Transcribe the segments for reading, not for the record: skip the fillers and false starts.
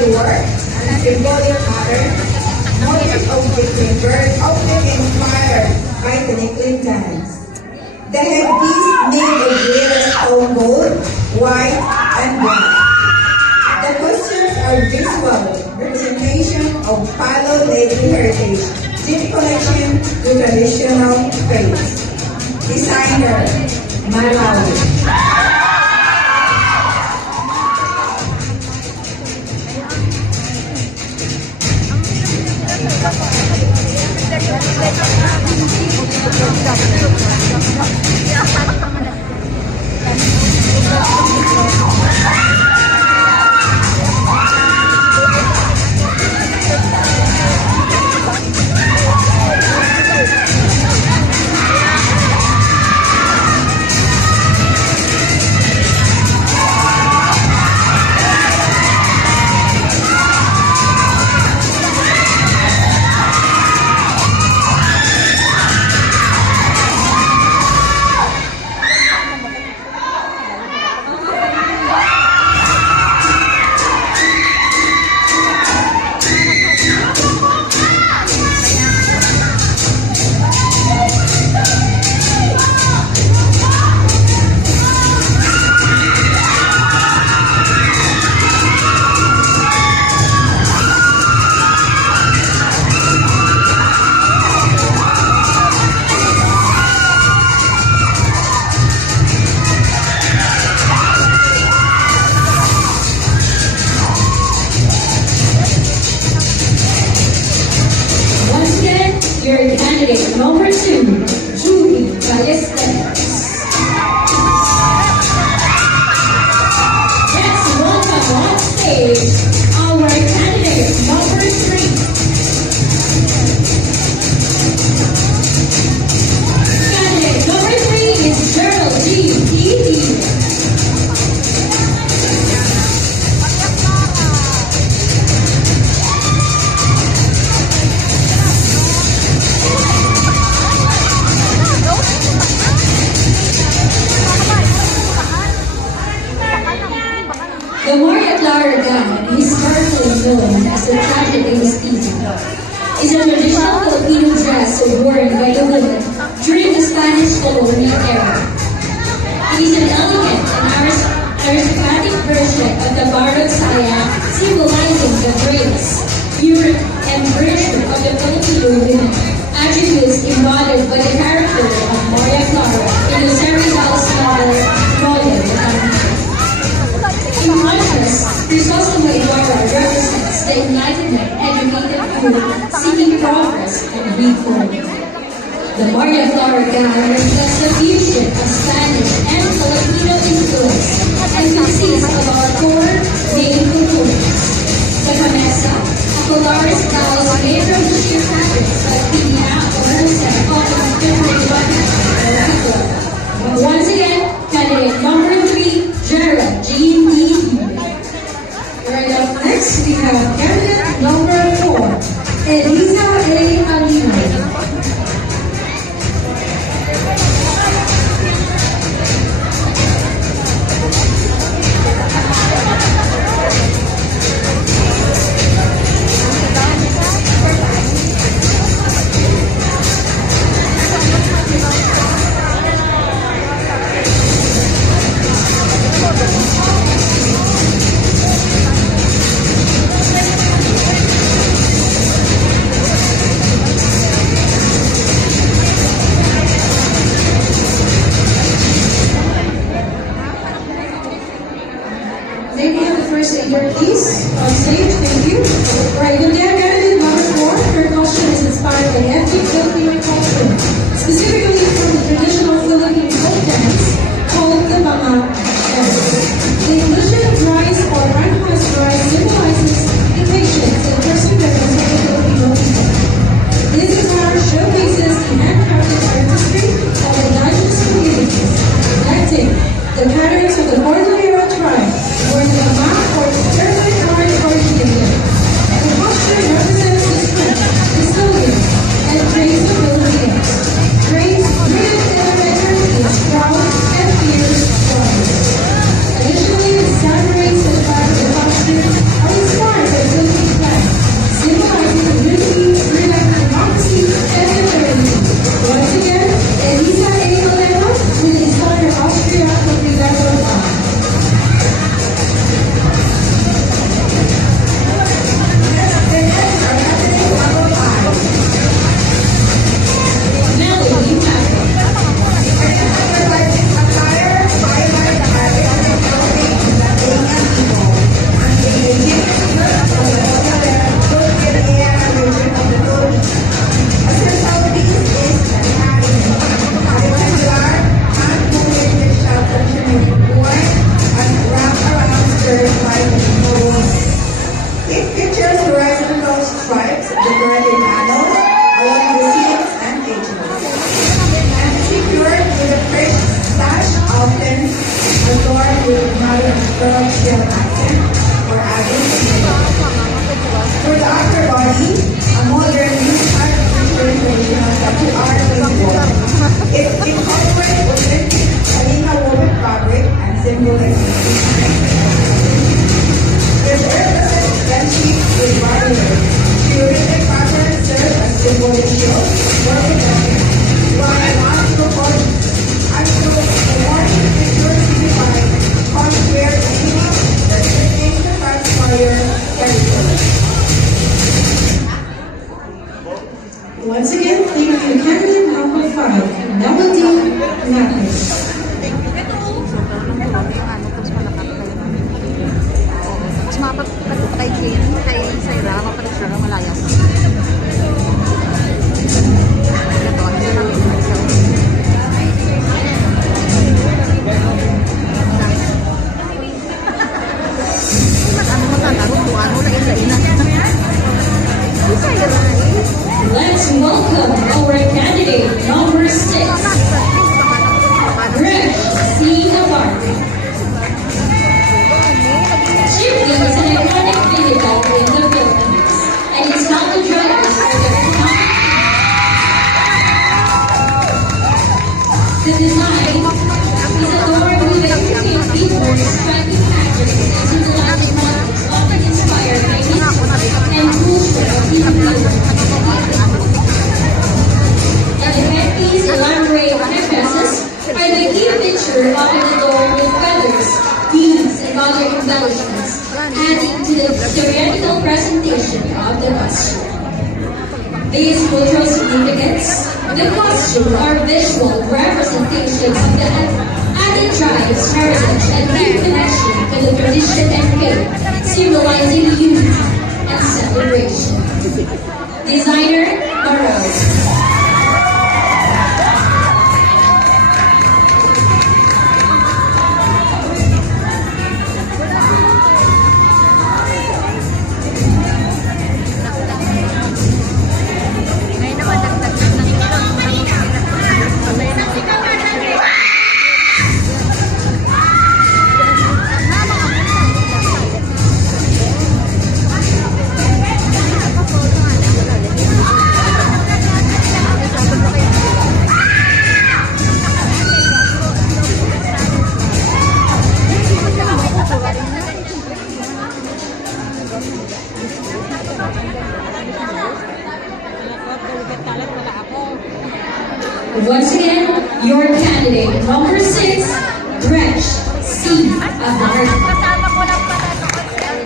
Embroidery work and symbolic pattern, motif of the bird often inspired by the Nicklin dance. The headpiece made of glitter stone gold, white, and black. The costumes are visual representation of Palo Lady heritage, deep connection to traditional faiths. Designer, Malawi. Your candidate number 2, Julie Ballesteros. Next, welcome on stage our candidate number 3. Candidate number 3 is Geraldine P. The Maria Clara gown, historically known as the traje de mestiza, is a traditional Filipino dress worn by the women during the Spanish colonial era. It is an elegant and aristocratic version of the borrowed saya, symbolizing the grace, purity, and virtue of the Filipino women, attributes embodied by the character of Maria Clara in the Rizal's novel, Royal Family. In contrast, Crisostomo Ibarra represents the enlightenment, educated youth seeking progress and reform. The Maria Clara gown reflects the fusion of Spanish and Filipino influence and consists of our four main components. The camisa, a Polaris blouse made from sheer fabrics like piña or musa, often different weapons or people. Once again, candidate number 3, Gerald Jean D. Right up next, we have candidate number 4, Elisa A. Alino. May we have the first aider, please, on stage? Thank you. Right, we'll get candidate number 4. Her costume is inspired by ethnic Filipino culture, specifically from the traditional Philippine folk dance called the Mga Dance. The inclusion of rice or unpressed rice symbolizes the patience and perseverance of the Filipino people. This attire showcases the handcrafted artistry of the indigenous communities, reflecting the patterns of the Cordillera tribe, or the Ama or Termite art originated. The costume represents the strength, resilience, and grace of Filipinos. Grace rooted in their identity as proud and fierce warriors. Additionally, the samurais that the costume the karate panels along the seams and edges. And secured with a fresh sash, often adorned with mother of pearl shell accent for added symmetry. For the upper body, a modern new type featuring traditional tattoo art with wood. It incorporates authentic Kalina woven fabric and symbolism. The shirt represents friendship with warrior. Curated patterns serve as symbolic shield for protection, while an anthropomorphic picture signifies hardware meaning that remains the transpire territory. Once again, thank you, candidate number 5, Melody Lapis. Mas mapapagod kay Kim, kay Sarah, mapalit siya ng malayas. Ito, ano na lang ito siya. Ano mo na, narutuan mo na isa-ina. Sarah, Let's welcome our candidate number 6, Resh C. Navarro. Chiefly is an iconic vehicle in the Philippines, and its mounted drivers are the design is adorned with intricate figures, striking patterns, and titillating models often inspired by history and culture of Filipinos. And the headpiece elaborate necklaces are the key feature, often adorned with feathers, beads, and other embellishments, adding to the theatrical presentation of the costume. These cultural significance, the costume are visual representations of the added tribe's heritage and deep connection to the tradition and faith, symbolizing unity and celebration. Designer, Burroughs. Once again, your candidate number 6, Resh C. Navarro. kasama ko lang pala si Ari.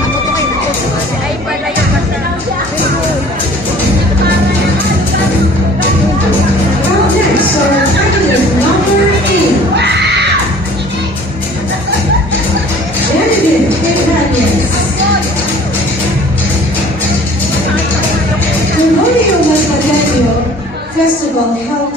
Ano to kayo? Si Ay pala yung kasama. Up next, our candidate number 8, Genevieve Hernandez. The Rodeo Mas Festival held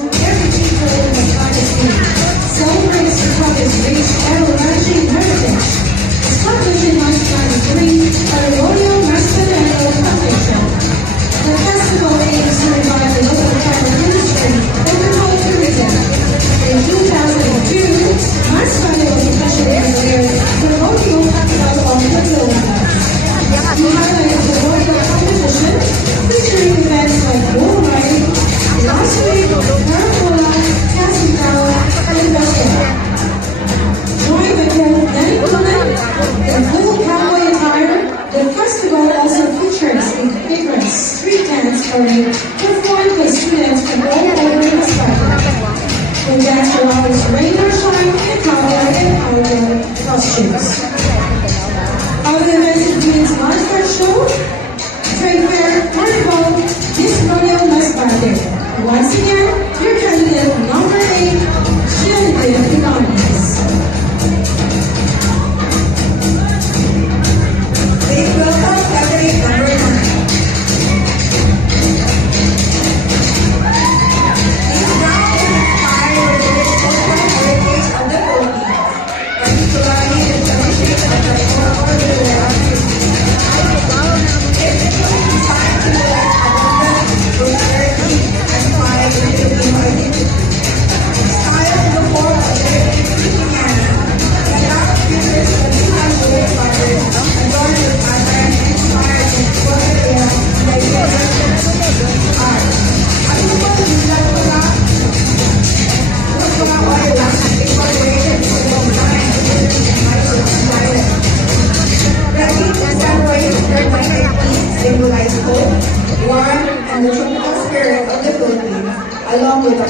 along with the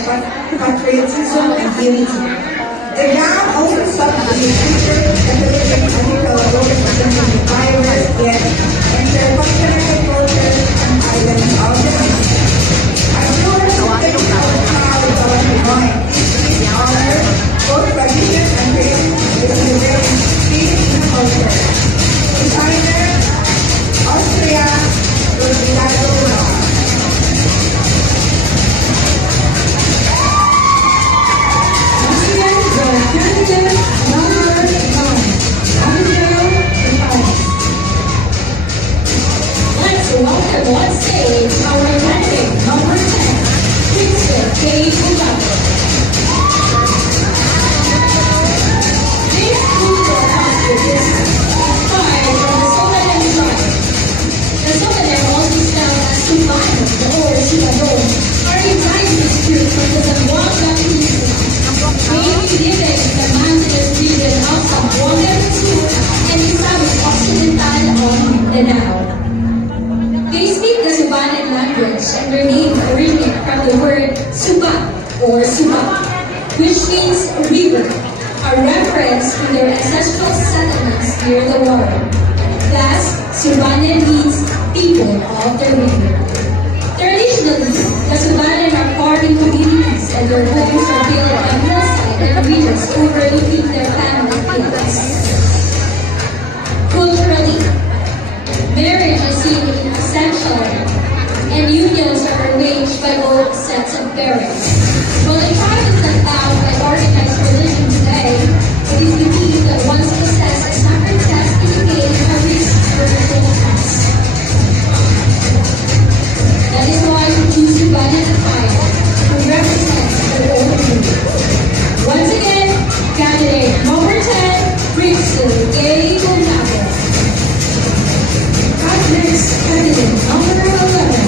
patriotism and unity. The gown also sought to be featured the Philippine ethical representing the diverse yet intercontinental cultures and islands of the nation. I'm sure something so proud of our Pinoy. This is honor, both tradition and creativity is the very spirit in the culture. Designer, Austria, Rosado Rock. Once again, the candidate number 9, Abigail Reyes. Let's welcome on stage our candidate number 10, Princeton K. Bulago. This cultural outfit is inspired from the Somalan tribe. The Somalan, also spelled as Subano or Subadon, are a indigenous group from the Zamboanga Peninsula, mainly living in the mountainous region of Zamboanga Sur and the south-occidental of Mindanao. They speak the Subanan language and their name originates from the word Suba or Suba, which means river, a reference to their ancestral settlements near the water. Thus, Subanan means people of the river. Traditionally, the Subanan are farming communities and their homes are built on hillside and regions overlooking their family fields. Culturally, marriage is seen as essential, and unions are arranged by both sets of parents. While the tribe is not bound by organized religion today, it is believed that once possessed a sacred test indicating a risk for ritual tasks. That is why we choose Subanan attire, who represents their own group. Once again, candidate number 10, Brixton K. Bulago. Up next, candidate number 11,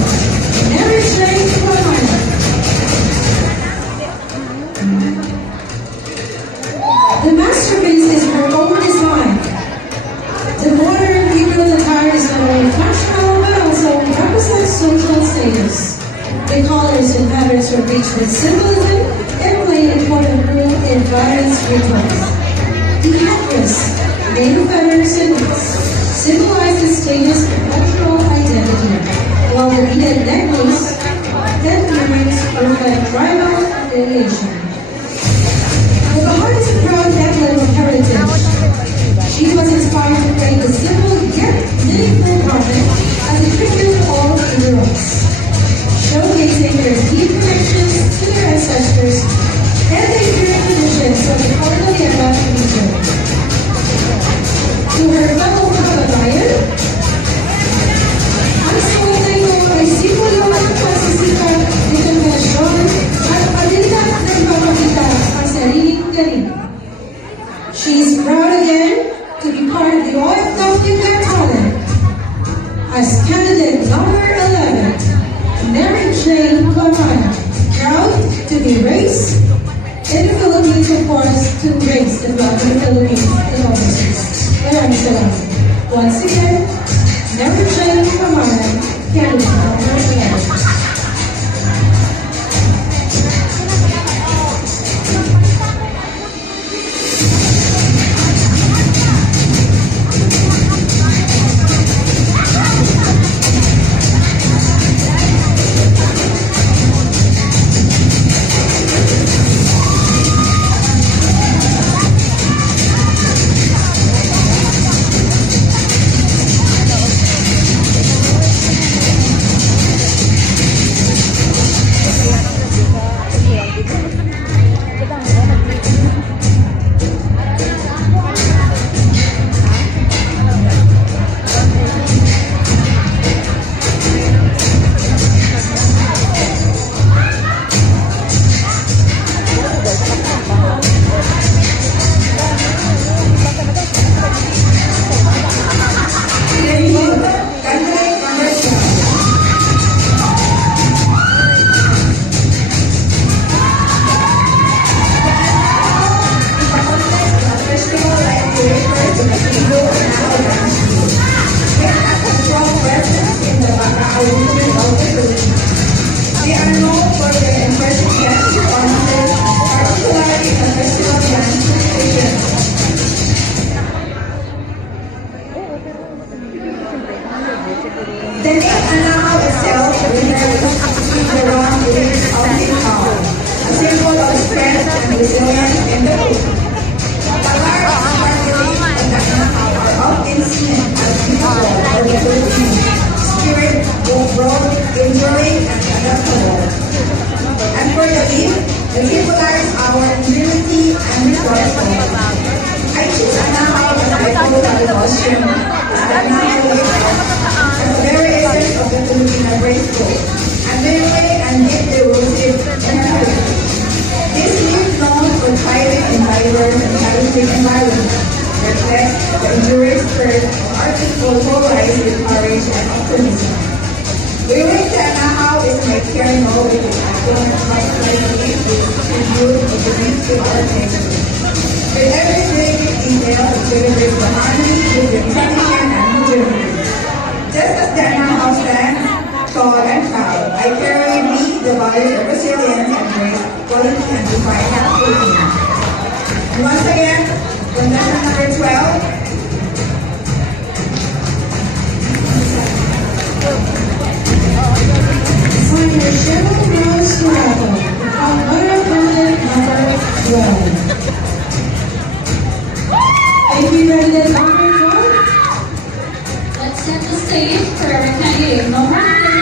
Mary Jane Guamana. The masterpiece is her own design. The modern Negro attire is not only functional but also represents social status. The colors and patterns are rich with symbolism and play an important role in various rituals. The headdress, made of feathers and beads, symbolizes status and cultural identity, while the beaded necklace and earrings reflect tribal affiliation. The Bahar is a proud emblem of heritage. She was inspired to create a simple yet meaningful garment as a tribute to all Igorots, showcasing their deep connections to their ancestors and the enduring traditions of the Cordillera region. To her fellow kababayan, ang suotay ko ay simbolo ng pagsisikap, determinasyon at pagdita ng pagpapita ang sariling galing. She is proud again to be part of the OFW Got Talent as candidate number 11, Mary Jane Guamana, proud to be raised in the Philippines, of course, to raise the flag of the Philippines in overseas. Maraming salamat. Once again, Mary Jane Guamana, candidate number 11. diverse and challenging environment reflects the enduring spirit of our people who rise with courage and optimism. We wish that Nahao is my caring role with its excellent hospitality with tribute of the needs to our nation. With every delicate detail, it delivers the harmony between tradition and modernity. Just as the Nahao stands tall and proud, I carry with me the values of resilience and grace, quality and divine Filipino. And once again, contestant number 12, Designer Cheryl Rose Dorado, from Motor Candidate number 12. Thank you, candidate number 12. Let's set the stage for our candidate number 13.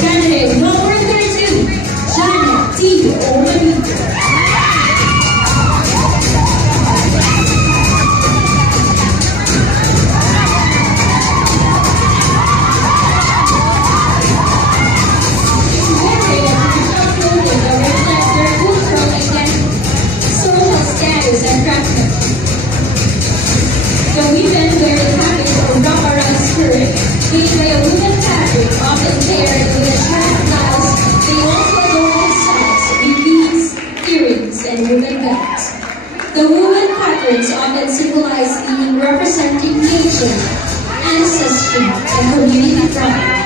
Candidate number 13, Janet D. Olivia. The women wear the habit or wrap-around skirt, made by a woven fabric, often paired with a sharp blouse. They also adorn themselves with beads, earrings, and woven belts. The woven patterns often symbolize meaning representing nature, ancestry, and community pride.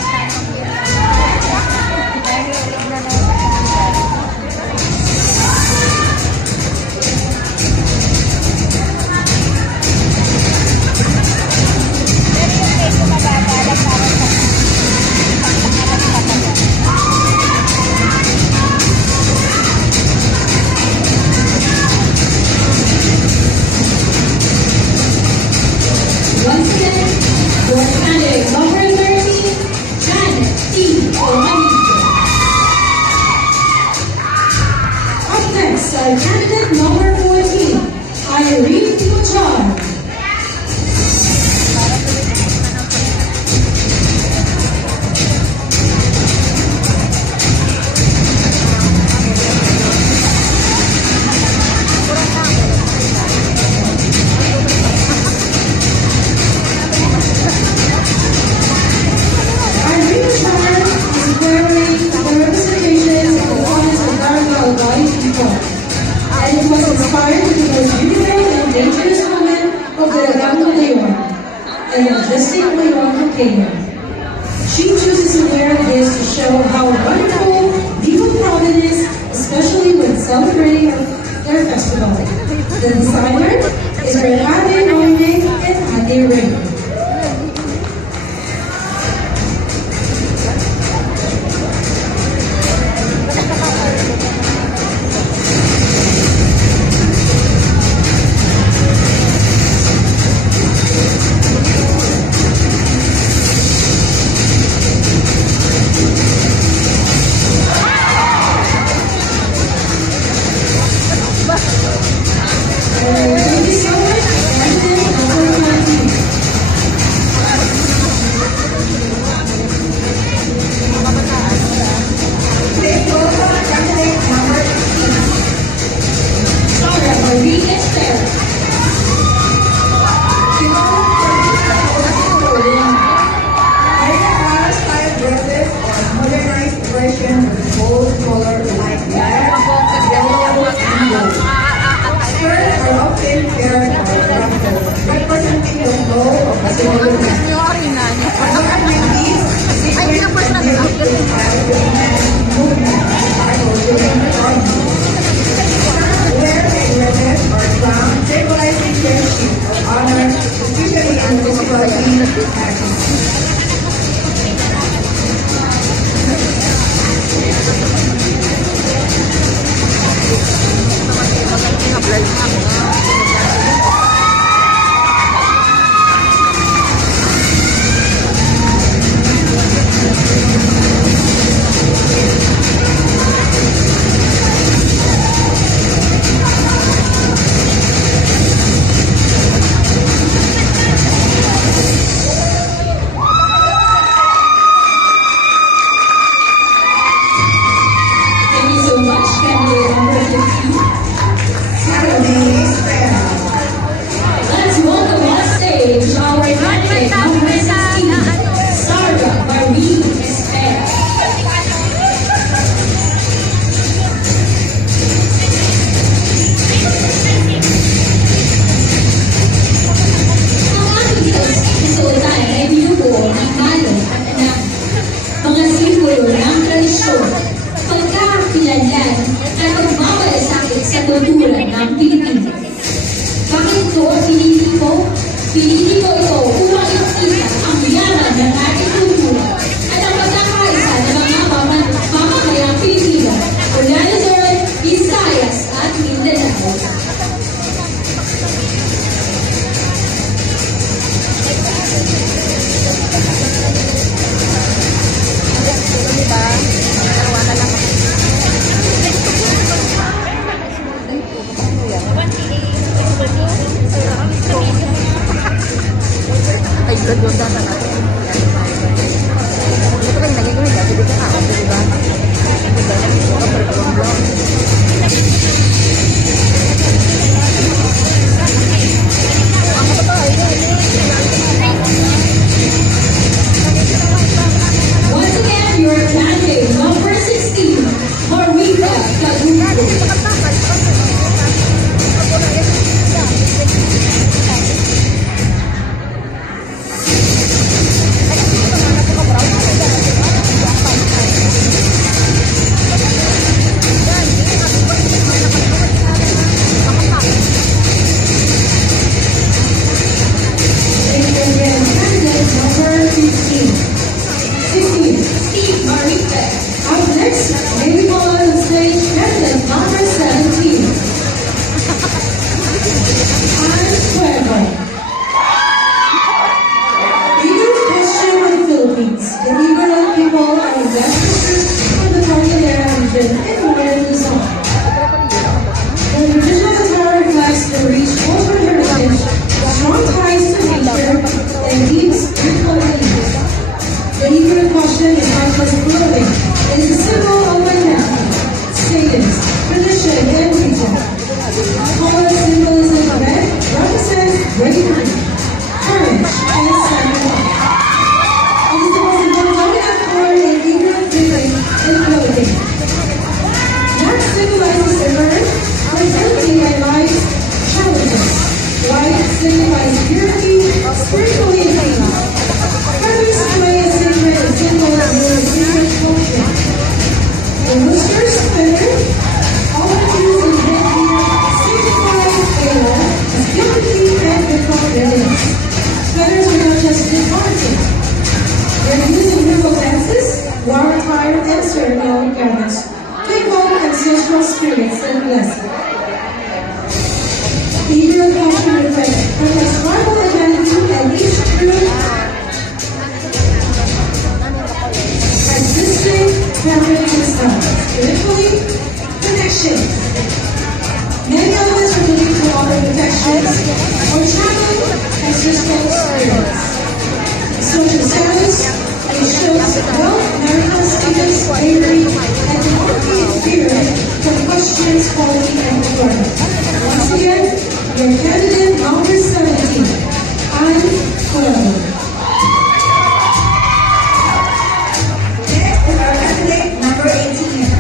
Once again, your candidate number 13, tradisyon, pagkakakilanlan at pagmamalasakit sa kultura ng Pilipino. Bakit ito pinili ko? Pinili ko ito upang ipakita ang yaman ng ating kultura at ang pagkakaisa ng mga mamamayang Pilipino mula Luzon, Visayas at Mindanao. Ay, good yun data natin. Ito lang nagiging hindi. Hindi ka ako, di ba? Once again, your candidate number 16, Marika Cagupo. Candidate number 15. 16. Steve Marika. Up next, may we call on stage candidate number 17. Anne Cuervo. Eager question of the Philippines. The Igorot people are the best from the Cordillera region in northern Luzon. The traditional attire reflects the rich cultural heritage, strong ties to nature, and deep spiritual beliefs. The Igorot question is not just clothing, it is a symbol of identity, status, tradition, and region. Color symbolism of red represents bravery, courage, and sacrifice. It is the most important dominant color in Igorot living and clothing. Black symbolizes the earth, fertility, and life's challenges. White signifies purity, spirituality. Feathers play a sacred symbol of your sacred culture. The rooster's feather, often used in headgear, signifies failure, stability, and good confidence. Feathers are not just decorative. They're used in ritual dances, war attire, and ceremonial garments to evoke ancestral spirits and blessings. The Igorot culture reflects tribal identity and each group has distinct heritage and style. Spiritually, connection. Many of us are believed to offer protections or channel ancestral spirits. Social status, it shows wealth, marital status, bravery, and the morbid spirit from questions, quality, and authority. Once again, your candidate number 17, Anne Cuervo. Next is our candidate number 18.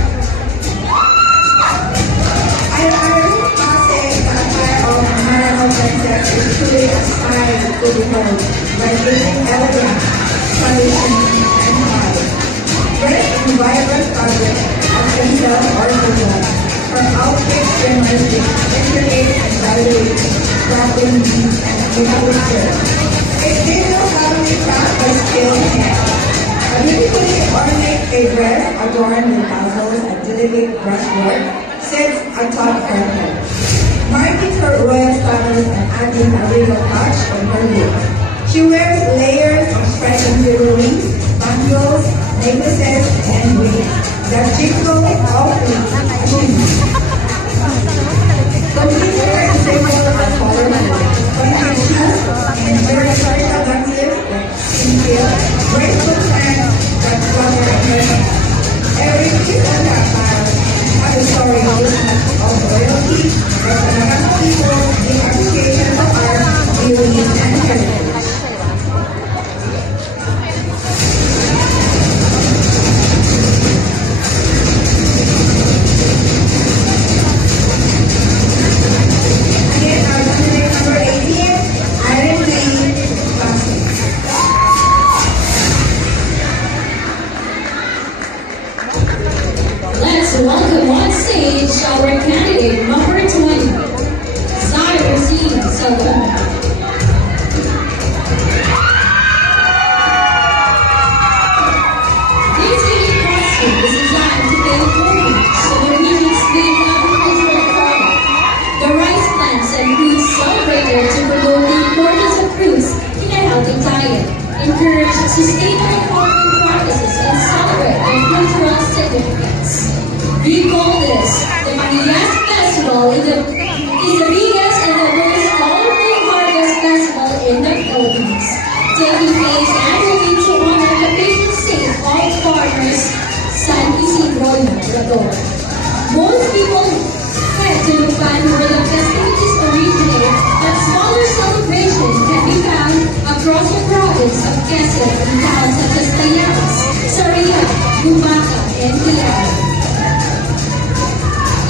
I already say the attire of Mariano Princess is truly a style to behold by giving elegance, tradition, and pride. Dressed in vibrant fabric, essential or visual, her outfit shimmers with intricate and stylish crafting beads and beautiful skirts. It details family craft by skilled hands. A beautifully ornate dress adorned with tassels and delicate brushwork sits atop her head, marking her royal status and adding a regal touch on her look. She wears layers of striking jewelry, bangles, necklaces, and rings that jingle softly as she moves. Complete her in symbols of colorful, contagious, and very special dances like Cynthia, graceful hands that flutter in her hands. Every piece of that style has a story of loyalty, representing people, the appreciation of art, beauty, and heritage. to welcome on stage our candidate number 20, Cyrus E. Salome. This unique costume is designed to pay homage to the region's main agricultural product, the rice plants and fruits celebrated to promote the importance of fruits in a healthy diet, encourage sustainable farming practices, and celebrate their cultural significance. We call this the Maniyas Festival is the biggest and the most colorful harvest festival in the Philippines, taking place annually to honor the patron saint of farmers, San Isidro Labrador. Most people head to Lupán where the festivities originate, but smaller celebrations can be found across the province of Quezon in towns such as Tayabas, Saria, Lumaca, and Pilar.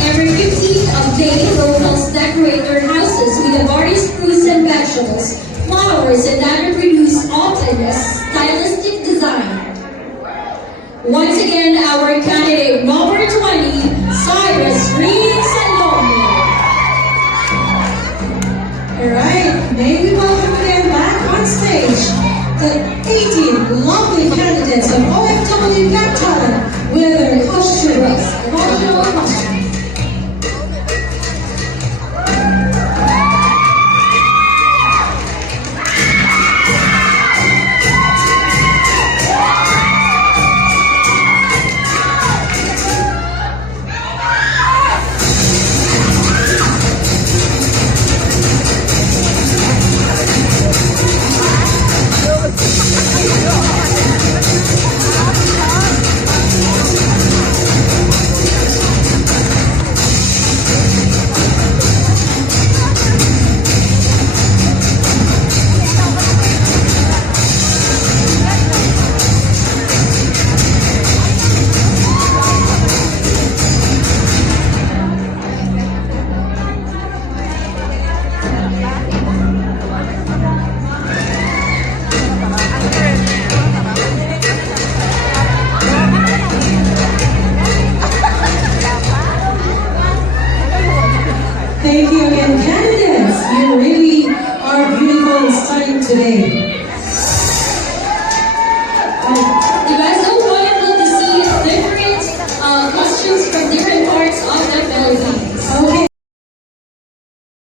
Every 15th of May, locals decorate their houses with various fruits and vegetables, flowers, and other produce, often a stylistic design. Once again, our candidate number 20, Cyrus E. Salome. Alright, may we welcome again back on stage the 18 lovely candidates of OFW Got Talent with their costumes, cultural costumes. Thank you again, candidates. You really are beautiful and stunning today.